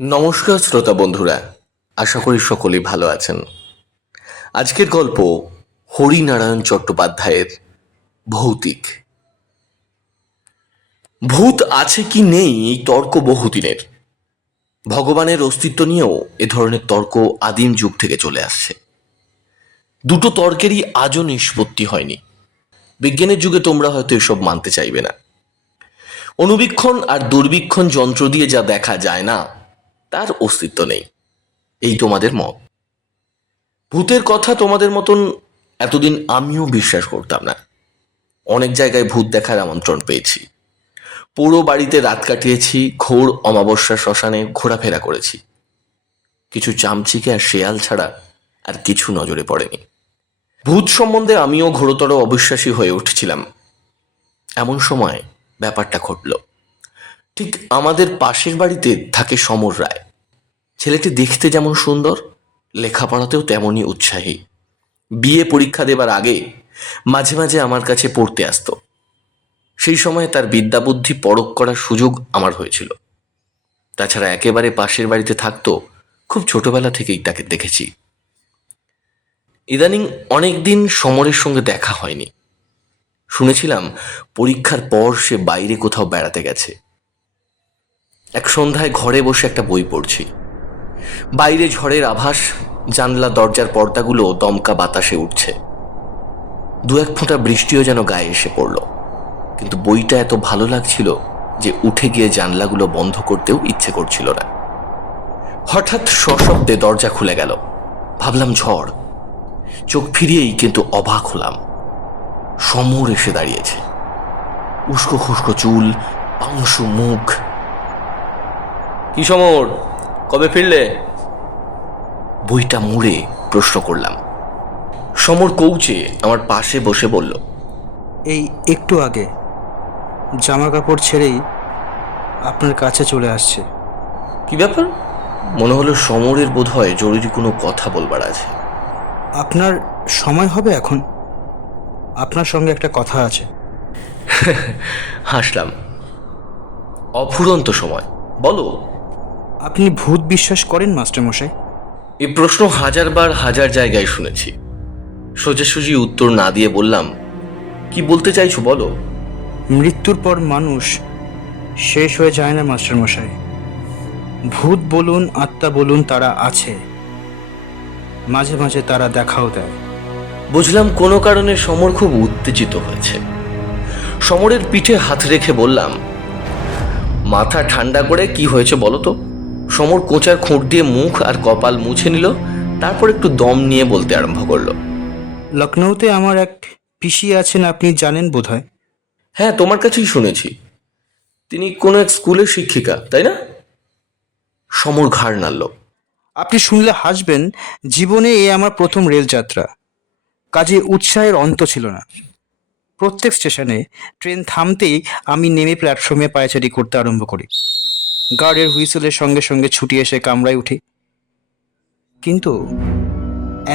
নমস্কার শ্রোতা বন্ধুরা, আশা করি সকলেই ভালো আছেন। আজকের গল্প হরিনারায়ণ চট্টোপাধ্যায়ের ভৌতিক। ভূত আছে কি নেই এই তর্ক বহুদিনের। ভগবানের অস্তিত্ব নিয়েও এ ধরনের তর্ক আদিম যুগ থেকে চলে আসছে। দুটো তর্কেরই আজও নিষ্পত্তি হয়নি। বিজ্ঞানের যুগে তোমরা হয়তো এসব মানতে চাইবে না। অনুবীক্ষণ আর দুর্বীক্ষণ যন্ত্র দিয়ে যা দেখা যায় না তার অস্তিত্ব নেই, এই তোমাদের মত। ভূতের কথা তোমাদের মতন এতদিন আমিও বিশ্বাস করতাম না। অনেক জায়গায় ভূত দেখার আমন্ত্রণ পেয়েছি, পুরো বাড়িতে রাত কাটিয়েছি, ঘোর অমাবস্যা শ্মশানে ঘোরাফেরা করেছি। কিছু চামচিকে আর শেয়াল ছাড়া আর কিছু নজরে পড়েনি। ভূত সম্বন্ধে আমিও ঘোরতর অবিশ্বাসী হয়ে উঠছিলাম। এমন সময় ব্যাপারটা ঘটল। ঠিক আমাদের পাশের বাড়িতে থাকে সমর রায়। ছেলেটি দেখতে যেমন সুন্দর, লেখাপড়াতেও তেমনই উৎসাহী। বিএ পরীক্ষা দেবার আগে মাঝে মাঝে আমার কাছে পড়তে আসতো। সেই সময় তার বিদ্যা বুদ্ধি পরখ করার সুযোগ আমার হয়েছিল। তাছাড়া একেবারে পাশের বাড়িতে থাকতো, খুব ছোটবেলা থেকেই তাকে দেখেছি। ইদানিং অনেক দিন সমরের সঙ্গে দেখা হয়নি। শুনেছিলাম পরীক্ষার পর সে বাইরে কোথাও বেড়াতে গেছে। এক সন্ধ্যায় ঘরে বসে একটা বই পড়ছি। বাইরে ঝড়ের আভাস, জানলা দরজার পর্দাগুলো দমকা বাতাসে উঠছে। দু এক ফোঁটা বৃষ্টিও যেন গায়ে এসে পড়ল। কিন্তু বইটা এত ভালো লাগছিল যে উঠে গিয়ে জানলাগুলো বন্ধ করতেও ইচ্ছে করছিল না। হঠাৎ সশব্দে দরজা খুলে গেল। ভাবলাম ঝড়। চোখ ফিরিয়েই কিন্তু অবাক হলাম। সমর এসে দাঁড়িয়েছে। উস্কো খুস্কো চুল, পাংশু মুখ। কি সমর, কবে ফিরলে? বইটা মুড়ে প্রশ্ন করলাম। সমর কৌচে আমার পাশে বসে বলল, এই একটু আগে জামা কাপড় ছেড়েই আপনার কাছে চলে আসছে। কি ব্যাপার? মনে হলো সমরের বোধ হয় জরুরি কোনো কথা বলবার আছে। আপনার সময় হবে এখন? আপনার সঙ্গে একটা কথা আছে। হাসলাম। অফুরন্ত সময়, বলো। আপনি ভূত বিশ্বাস করেন মাস্টারমশাই? এই প্রশ্ন হাজারবার হাজার জায়গায় শুনেছি। সোজাসুজি উত্তর না দিয়ে বললাম, কি বলতে চাইছো বলো। মৃত্যুর পর মানুষ শেষ হয়ে যায় না মাস্টারমশাই। ভূত বলুন, আত্মা বলুন, তারা আছে। মাঝে মাঝে তারা দেখাও দেয়। বুঝলাম কোনো কারণে সমর খুব উত্তেজিত হয়েছে। সমরের পিঠে হাত রেখে বললাম, মাথা ঠান্ডা করে কি হয়েছে বলো তো। সমর কোঁচার খুঁট দিয়ে মুখ আর কপাল মুছে নিল, তারপর একটু দম নিয়ে বলতে আরম্ভ করলো। লখনৌতে আমার এক পিসি আছেন, আপনি জানেন বোধহয়। হ্যাঁ, তোমার কাছেই শুনেছি। তিনি কোনো এক স্কুলের শিক্ষিকা, তাই না? সমর ঘাড় নাড়ল। আপনি শুনলে হাসবেন। জীবনে এ আমার প্রথম রেলযাত্রা। কাজে উৎসাহের অন্ত ছিল না। প্রত্যেক স্টেশনে ট্রেন থামতেই আমি নেমে প্ল্যাটফর্মে পায়চারি করতে আরম্ভ করি। গার্ডের হুইসেলের সঙ্গে সঙ্গে ছুটি এসে কামরায় উঠি। কিন্তু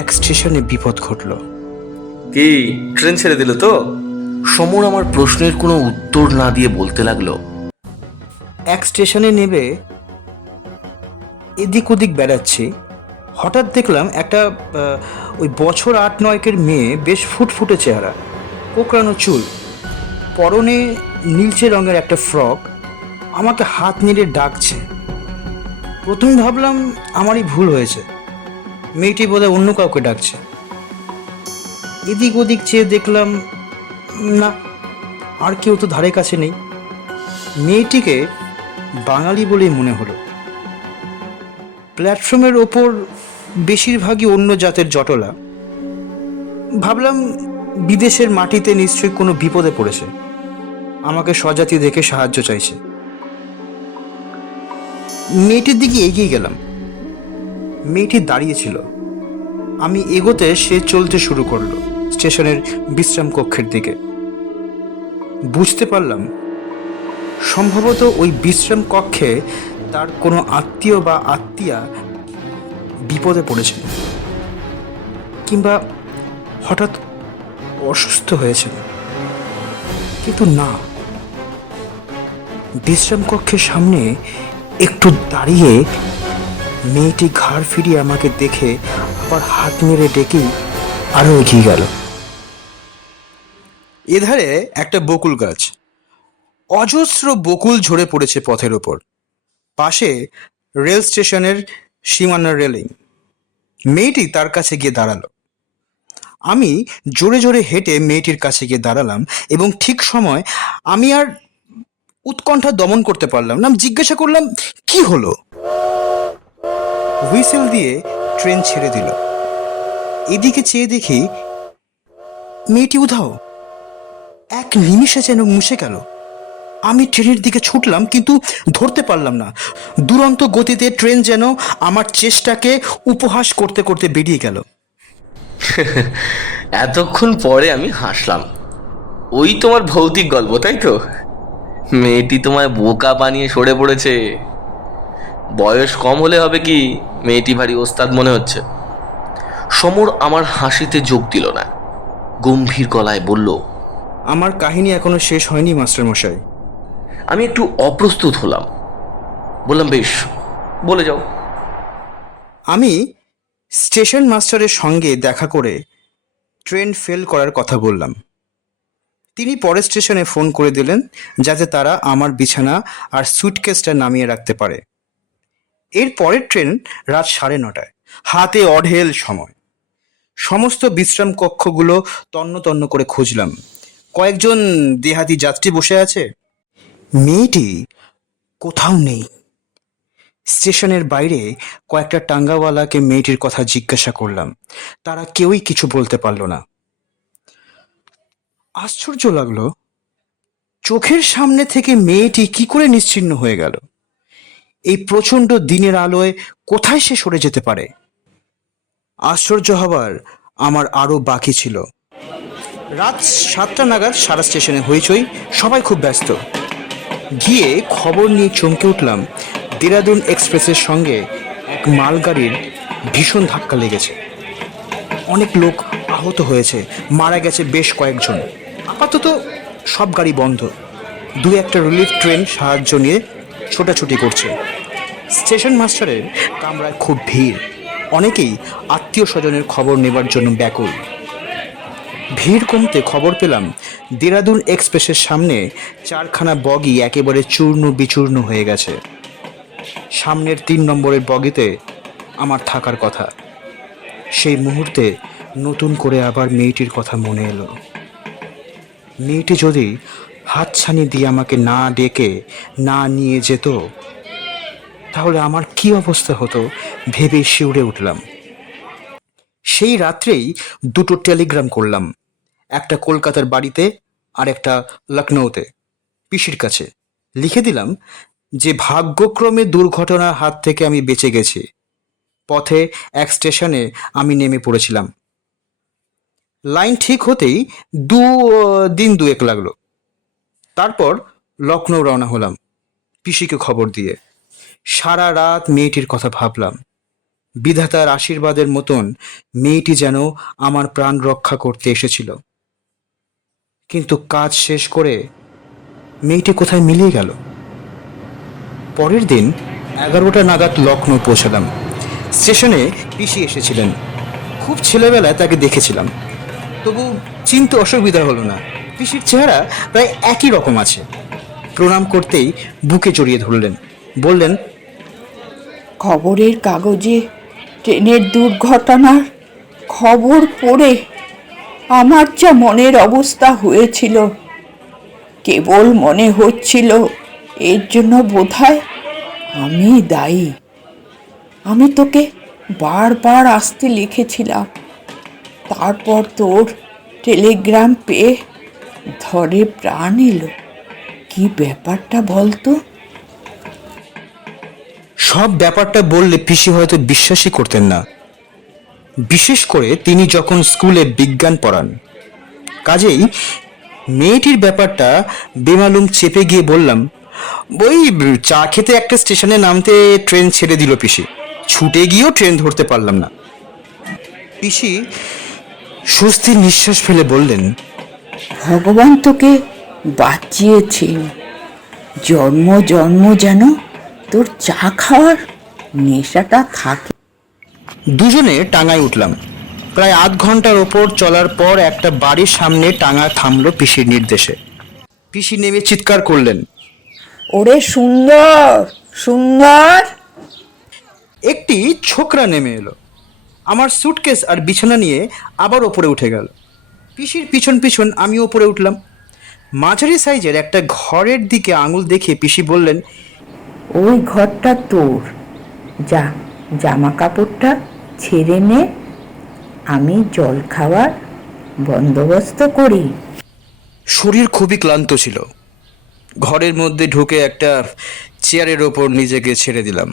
এক স্টেশনে বিপদ ঘটল। কি, ট্রেন ছেড়ে দিল তো? সমর আমার প্রশ্নের কোনো উত্তর না দিয়ে বলতে লাগলো, এক স্টেশনে নেবে এদিক ওদিক বেড়াচ্ছি। হঠাৎ দেখলাম একটা ওই বছর 8-9-এর মেয়ে, বেশ ফুটফুটে চেহারা, কোঁকড়ানো চুল, পরনে নীলচে রঙের একটা ফ্রক, আমাকে হাত নেড়ে ডাকছে। প্রথমে ভাবলাম আমারই ভুল হয়েছে, মেয়েটি বোধহয় অন্য কাউকে ডাকছে। এদিক ওদিক চেয়ে দেখলাম না, আর কেউ তো ধারে কাছে নেই। মেয়েটিকে বাঙালি বলেই মনে হলো। প্ল্যাটফর্মের ওপর বেশিরভাগই অন্য জাতের জটলা। ভাবলাম বিদেশের মাটিতে নিশ্চয়ই কোনো বিপদে পড়েছে, আমাকে স্বজাতি দেখে সাহায্য চাইছে। মেয়েটির দিকে এগিয়ে গেলাম। মেয়েটি দাঁড়িয়েছিল। আমি এগোতে সে চলতে শুরু করলো স্টেশনের বিশ্রাম কক্ষের দিকে। বুঝতে পারলাম সম্ভবত ওই বিশ্রাম কক্ষে তার কোনো আত্মীয় বা আত্মীয়া বিপদে পড়েছে, কিংবা হঠাৎ অসুস্থ হয়েছে। কিন্তু না, বিশ্রাম কক্ষের সামনে একটু দাঁড়িয়ে মেয়েটি ঘাড় ফিরিয়ে আমাকে দেখে আবার হাত মেরে ডেকেই আরো এগিয়ে গেল। এধারে একটা বকুল গাছ, অজস্র বকুল ঝরে পড়েছে পথের ওপর। পাশে রেল স্টেশনের সীমানার রেলিং। মেয়েটি তার কাছে গিয়ে দাঁড়ালো। আমি জোরে জোরে হেঁটে মেয়েটির কাছে গিয়ে দাঁড়ালাম এবং ঠিক সময় আমি আর উৎকণ্ঠা দমন করতে পারলাম না। জিজ্ঞাসা করলাম, কি হলো? হুইসেল দিয়ে ট্রেন ছেড়ে দিল। এদিকে চেয়ে দেখি মেয়েটি উধাও, এক নিমিষে যেন মুছে গেল। আমি ট্রেনের দিকে ছুটলাম, কিন্তু ধরতে পারলাম না। দুরন্ত গতিতে ট্রেন যেন আমার চেষ্টাকে উপহাস করতে করতে বেরিয়ে গেল। এতক্ষণ পরে আমি হাসলাম। ওই তোমার ভৌতিক গল্প, তাই তো? মেয়েটি তোমায় বোকা বানিয়ে সরে পড়েছে। বয়স কম হলে হবে কি, মেয়েটি ভারী ওস্তাদ মনে হচ্ছে। সমর আমার হাসিতে যোগ দিল না, গম্ভীর গলায় বলল, আমার কাহিনী এখনো শেষ হয়নি মাস্টার মশাই। আমি একটু অপ্রস্তুত হলাম। বললাম, বেশ, বলে যাও। আমি স্টেশন মাস্টারের সঙ্গে দেখা করে ট্রেন ফেল করার কথা বললাম। তিনি পরের স্টেশনে ফোন করে দিলেন যাতে তারা আমার বিছানা আর সুটকেসটা নামিয়ে রাখতে পারে। এর পরের ট্রেন রাত 9:30। হাতে অঢেল সময়। সমস্ত বিশ্রাম কক্ষগুলো তন্ন তন্ন করে খুঁজলাম। কয়েকজন দেহাতি যাত্রী বসে আছে। মেয়েটি কোথাও নেই। স্টেশনের বাইরে কয়েকটা টাঙ্গাওয়ালাকে মেয়েটির কথা জিজ্ঞাসা করলাম। তারা কেউই কিছু বলতে পারল না। আশ্চর্য লাগলো, চোখের সামনে থেকে মেয়েটি কি করে নিশ্চিহ্ন হয়ে গেল? এই প্রচণ্ড দিনের আলোয় কোথায় সে সরে যেতে পারে? আশ্চর্য হবার আমার আরও বাকি ছিল। রাত 7টা নাগাদ সারা স্টেশনে হইচই, সবাই খুব ব্যস্ত। গিয়ে খবর নিয়ে চমকে উঠলাম, দেরাদুন এক্সপ্রেসের সঙ্গে এক মালগাড়ির ভীষণ ধাক্কা লেগেছে। অনেক লোক আহত হয়েছে, মারা গেছে বেশ কয়েকজন। আপাতত সব গাড়ি বন্ধ। দু একটা রিলিফ ট্রেন সাহায্য নিয়ে ছোটাছুটি করছে। স্টেশন মাস্টারের কামরায় খুব ভিড়। অনেকেই আত্মীয় স্বজনের খবর নেবার জন্য ব্যাকুল। ভিড় কমতে খবর পেলাম দেরাদুন এক্সপ্রেসের সামনে 4খানা বগি একেবারে চূর্ণ বিচূর্ণ হয়ে গেছে। সামনের 3 নম্বরের বগিতে আমার থাকার কথা। সেই মুহূর্তে নতুন করে আবার মেয়েটির কথা মনে এলো। মেয়েটি যদি হাতছানি দিয়ে আমাকে না ডেকে না নিয়ে যেত, তাহলে আমার কি অবস্থা হতো ভেবে শিউরে উঠলাম। সেই রাত্রেই 2টো টেলিগ্রাম করলাম, একটা কলকাতার বাড়িতে আর একটা লখনৌতে পিসির কাছে। লিখে দিলাম যে ভাগ্যক্রমে দুর্ঘটনার হাত থেকে আমি বেঁচে গেছি। পথে এক স্টেশনে আমি নেমে পড়েছিলাম। লাইন ঠিক হতেই দিন দুয়েক লাগলো। তারপর লখনৌ রওনা হলাম পিসিকে খবর দিয়ে। সারা রাত মেয়েটির কথা ভাবলাম। বিধাতার আশীর্বাদের মতন মেয়েটি যেন আমার প্রাণ রক্ষা করতে এসেছিল। কিন্তু কাজ শেষ করে মেয়েটি কোথায় মিলিয়ে গেল। পরের দিন 11টা নাগাদ লখনৌ পৌঁছালাম। স্টেশনে পিসি এসেছিলেন। খুব ছেলেবেলায় তাকে দেখেছিলাম, তবু চিনতে অসুবিধা হলো না। পিসির চেহারা প্রায় একই রকম আছে। প্রণাম করতেই বুকে জড়িয়ে ধরলেন, বললেন, খবরের কাগজে ট্রেনের দুর্ঘটনার খবর পড়ে আমার যা মনের অবস্থা হয়েছিল, কেবল মনে হচ্ছিল এর জন্য বোধহয় আমি দায়ী। আমি তোকে বারবার আসতে লিখেছিলাম, তারপর তোর টেলিগ্রাম পেয়ে ধরে প্রাণ এলো। কি ব্যাপারটা বলতো? সব ব্যাপারটা বললে পিসি হয়তো বিশ্বাসই করতেন না, বিশেষ করে তিনি যখন স্কুলে বিজ্ঞান পড়ান। কাজেই মেয়েটির ব্যাপারটা বেমালুম চেপে গিয়ে বললাম, ওই চা খেতে একটা স্টেশনে নামতে ট্রেন ছেড়ে দিল পিসি, ছুটে গিয়েও ট্রেন ধরতে পারলাম না। পিসি স্বস্তির নিঃশ্বাস ফেলে বললেন, ভগবান তোকে বাঁচিয়েছেন। জন্ম জন্ম যেন তোর চা খাওয়ার নেশাটা থাকে। দুজনে টাঙায় উঠলাম। প্রায় আধ ঘন্টার ওপর চলার পর একটা বাড়ির সামনে টাঙা থামলো পিসির নির্দেশে। পিসি নেমে চিৎকার করলেন, ওরে সুন্দর সুন্দর। একটি ছোকরা নেমে এলো। আমার সুটকেস আর বিছানা নিয়ে আবার ওপরে উঠে গেল। পিসির পিছন পিছন আমি ওপরে উঠলাম। মাঝারি সাইজের একটা ঘরের দিকে আঙুল দেখিয়ে পিসি বললেন, ওই ঘরটা তোর, যা জামা কাপড়টা ছেড়ে নে, আমি জল খাওয়ার বন্দোবস্ত করি। শরীর খুবই ক্লান্ত ছিল। ঘরের মধ্যে ঢুকে একটা চেয়ারের ওপর নিজেকে ছেড়ে দিলাম।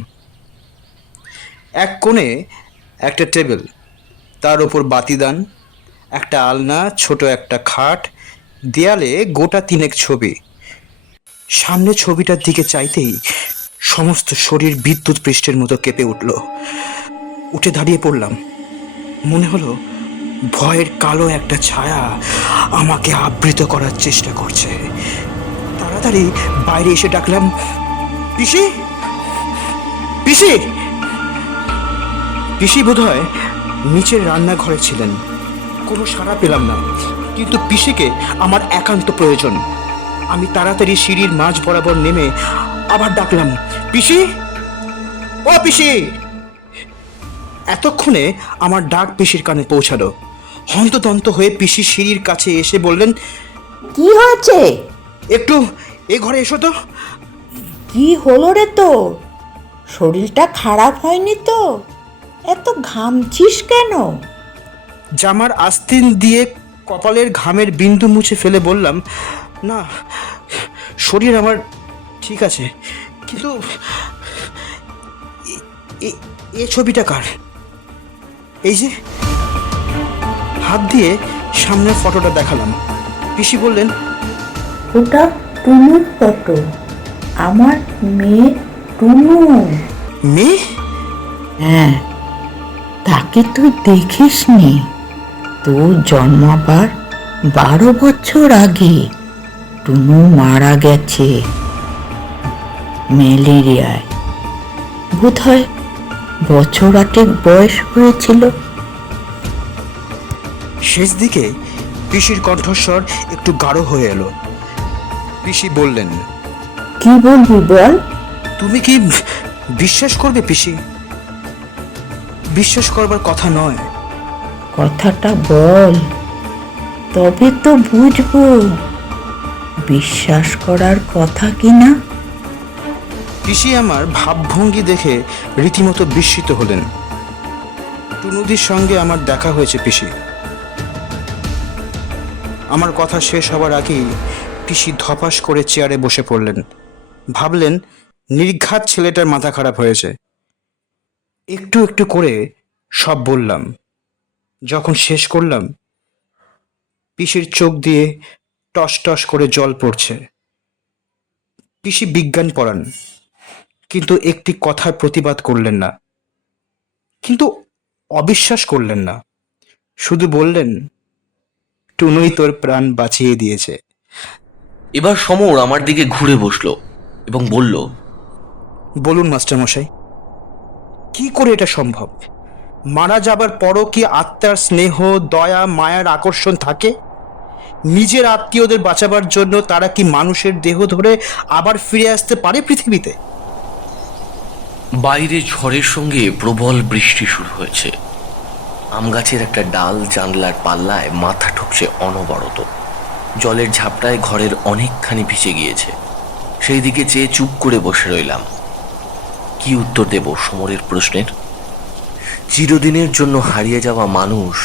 এক কোণে একটা টেবিল, তার ওপর বাতিদান, একটা আলনা, ছোট একটা খাট, দেয়ালে গোটা তিনেক ছবি। সামনে ছবিটার দিকে চাইতেই সমস্ত শরীর বিদ্যুৎ পৃষ্ঠের মতো কেঁপে উঠল। উঠে দাঁড়িয়ে পড়লাম। মনে হলো ভয়ের কালো একটা ছায়া আমাকে আবৃত করার চেষ্টা করছে। তাড়াতাড়ি বাইরে এসে ডাকলাম, পিসি, পিসি। পিসি বোধহয় নিচের রান্নাঘরে ছিলেন। কোনো সাড়া পেলাম না, কিন্তু পিসিকে আমার একান্ত প্রয়োজন। আমি তাড়াতাড়ি সিঁড়ির মাঝ বরাবর নেমে আবার ডাকলাম, পিসি, ও পিসি। এতক্ষণে আমার ডাক পিসির কানে পৌঁছালো। হন্তদন্ত হয়ে পিসি সিঁড়ির কাছে এসে বললেন, কি হয়েছে? একটু এ ঘরে এসো তো। কি হলো রে তোর? শরীরটা খারাপ হয়নি তো? এত ঘামছিস কেন? জামার আস্তিন দিয়ে কপালের ঘামের বিন্দু মুছে ফেলে বললাম, না, শরীর আমার ঠিক আছে, কিন্তু এ ছবিটা কার? এই যে। হাত দিয়ে সামনের ফটোটা দেখালাম। পিসি বললেন, ওটা টুনুর ফটো, আমার মেয়ে টুনু। মেয়ে? হ্যাঁ, তাকে তুই দেখিসনি? তোর জন্মাবার 12 বছর আগে টুনু মারা গেছে ম্যালেরিয়ায়। বোধহয় বছর 8 বয়স হয়েছিল। শেষ দিকে পিসির কণ্ঠস্বর একটু গাঢ় হয়ে এলো। পিসি বললেন, কি বলবি বল? তুমি কি বিশ্বাস করবে পিসি? বিশ্বাস করবার কথা নয়। কথাটা বল, তবে তো বুঝবো বিশ্বাস করার কথা কিনা। পিসি আমার ভাবভঙ্গি দেখে রীতিমতো বিস্মিত হলেন। টুনুদির সঙ্গে আমার দেখা হয়েছে পিসি। আমার কথা শেষ হবার আগেই পিসি ধপাস করে চেয়ারে বসে পড়লেন। ভাবলেন নির্ঘাত ছেলেটার মাথা খারাপ হয়েছে। একটু একটু করে সব বললাম। যখন শেষ করলাম, পিসির চোখ দিয়ে টস টস করে জল পড়ছে। পিসি বিজ্ঞান পড়ান, কিন্তু একটি কথার প্রতিবাদ করলেন না, কিন্তু অবিশ্বাস করলেন না। শুধু বললেন, টুনুই তোর প্রাণ বাঁচিয়ে দিয়েছে। এবার সমর আমার দিকে ঘুরে বসলো এবং বলল, বলুন মাস্টারমশাই, কি করে এটা সম্ভব? মারা যাবার পরও কি আত্মার স্নেহ, দয়া, মায়ার আকর্ষণ থাকে? নিজের আত্মীয়দের বাঁচাবার জন্য তারা কি মানুষের দেহ ধরে আবার ফিরে আসতে পারে পৃথিবীতে? বাইরে ঝড়ের সঙ্গে প্রবল বৃষ্টি শুরু হয়েছে। আম গাছের একটা ডাল জানলার পাল্লায় মাথা ঠুকছে অনবরত। জলের ঝাপটায় ঘরের অনেকখানি ভিজে গিয়েছে। সেই দিকে চেয়ে চুপ করে বসে রইলাম। কি উত্তর দেব সমরের প্রশ্নের? চিরদিনের জন্য হারিয়ে যাওয়া মানুষ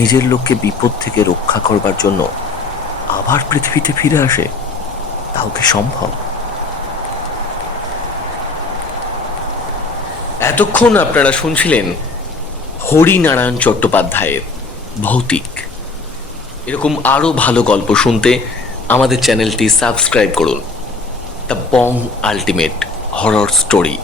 নিজের লোককে বিপদ থেকে রক্ষা করবার জন্য আবার পৃথিবীতে ফিরে আসে, তাও কি সম্ভব? এতক্ষণ আপনারা শুনছিলেন হরিনারায়ণ চট্টোপাধ্যায়ের ভৌতিক। এরকম আরো ভালো গল্প শুনতে আমাদের চ্যানেলটি সাবস্ক্রাইব করুন। The Bong ultimate horror story.